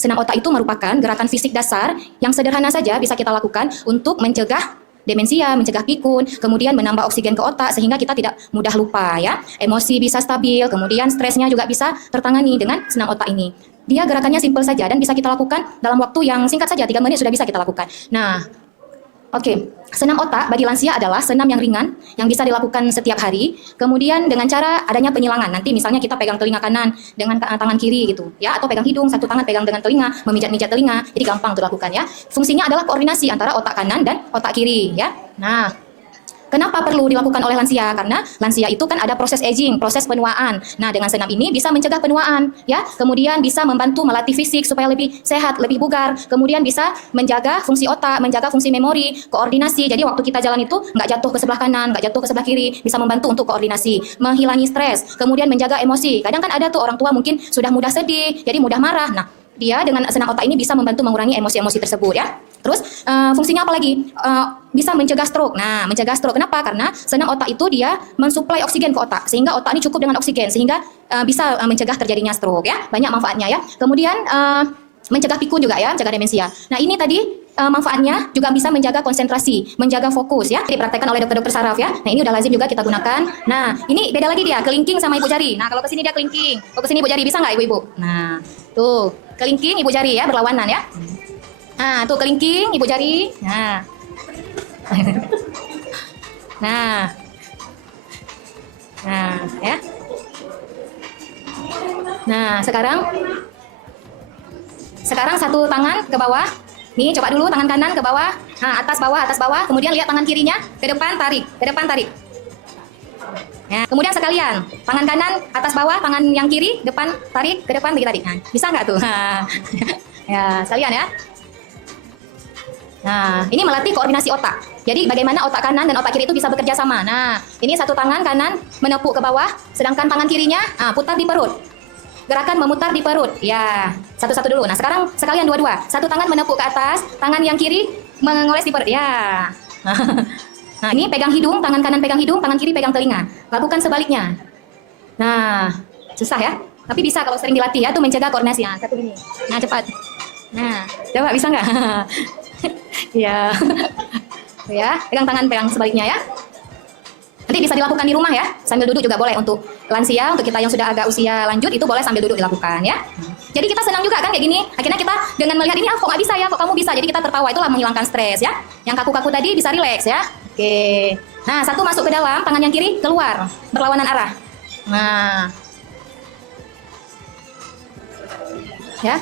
senam otak itu merupakan gerakan fisik dasar yang sederhana saja bisa kita lakukan untuk mencegah demensia, mencegah pikun, kemudian menambah oksigen ke otak sehingga kita tidak mudah lupa ya. Emosi bisa stabil, kemudian stresnya juga bisa tertangani dengan senam otak ini. Dia gerakannya simpel saja dan bisa kita lakukan dalam waktu yang singkat saja, 3 menit sudah bisa kita lakukan. Nah, oke, senam otak bagi lansia adalah senam yang ringan yang bisa dilakukan setiap hari. Kemudian dengan cara adanya penyilangan. Nanti misalnya kita pegang telinga kanan dengan tangan kiri gitu, ya, atau pegang hidung, satu tangan pegang dengan telinga, memijat-mijat telinga. Jadi gampang untuk dilakukan ya. Fungsinya adalah koordinasi antara otak kanan dan otak kiri ya. Nah, kenapa perlu dilakukan oleh lansia? Karena lansia itu kan ada proses aging, proses penuaan. Nah, dengan senam ini bisa mencegah penuaan, ya. Kemudian bisa membantu melatih fisik supaya lebih sehat, lebih bugar. Kemudian bisa menjaga fungsi otak, menjaga fungsi memori, koordinasi. Jadi waktu kita jalan itu nggak jatuh ke sebelah kanan, nggak jatuh ke sebelah kiri. Bisa membantu untuk koordinasi, menghilangi stres, kemudian menjaga emosi. Kadang kan ada tuh orang tua mungkin sudah mudah sedih, jadi mudah marah. Nah, dia dengan senam otak ini bisa membantu mengurangi emosi-emosi tersebut ya. Terus fungsinya apa lagi? Bisa mencegah stroke. Nah, mencegah stroke kenapa? Karena senam otak itu dia mensuplai oksigen ke otak sehingga otak ini cukup dengan oksigen sehingga bisa mencegah terjadinya stroke ya. Banyak manfaatnya ya. Kemudian mencegah pikun juga ya, mencegah demensia. Nah, ini tadi manfaatnya juga bisa menjaga konsentrasi, menjaga fokus ya. Dipraktekkan oleh dokter-dokter saraf ya. Nah, ini udah lazim juga kita gunakan. Nah, ini beda lagi dia, kelingking sama ibu jari. Nah, kalau ke sini dia kelingking, kalau ke sini ibu jari, bisa nggak ibu-ibu? Nah, tuh, kelingking ibu jari ya, berlawanan ya. Nah, tuh kelingking ibu jari. Nah. Nah. Nah, ya. Nah, sekarang satu tangan ke bawah. Nih, coba dulu tangan kanan ke bawah. Nah, atas bawah. Kemudian lihat tangan kirinya ke depan, tarik. Ya, kemudian sekalian, tangan kanan atas bawah, tangan yang kiri depan, tarik ke depan, tarik. Nah, bisa nggak tuh? Ya, sekalian ya. Nah, ini melatih koordinasi otak. Jadi bagaimana otak kanan dan otak kiri itu bisa bekerja sama. Nah, ini satu tangan kanan menepuk ke bawah, sedangkan tangan kirinya putar di perut. Gerakan memutar di perut. Ya, satu-satu dulu. Nah, sekarang sekalian dua-dua. Satu tangan menepuk ke atas, tangan yang kiri mengoles di perut. Ya. Nah, ini pegang hidung, tangan kanan pegang hidung, tangan kiri pegang telinga. Lakukan sebaliknya. Nah, susah ya? Tapi bisa kalau sering dilatih ya, tuh mencegah koordinasi. Nah, satu ini. Nah, cepat. Nah, coba bisa nggak? Ya. Ya, pegang sebaliknya ya. Nanti bisa dilakukan di rumah ya, sambil duduk juga boleh untuk lansia, untuk kita yang sudah agak usia lanjut itu boleh sambil duduk dilakukan ya. Jadi kita senang juga kan kayak gini. Akhirnya kita dengan melihat ini kok nggak bisa ya, kok kamu bisa. Jadi kita tertawa, itulah menghilangkan stres ya. Yang kaku-kaku tadi bisa rileks ya. Oke. Nah, satu masuk ke dalam, tangan yang kiri keluar, berlawanan arah. Nah. Ya.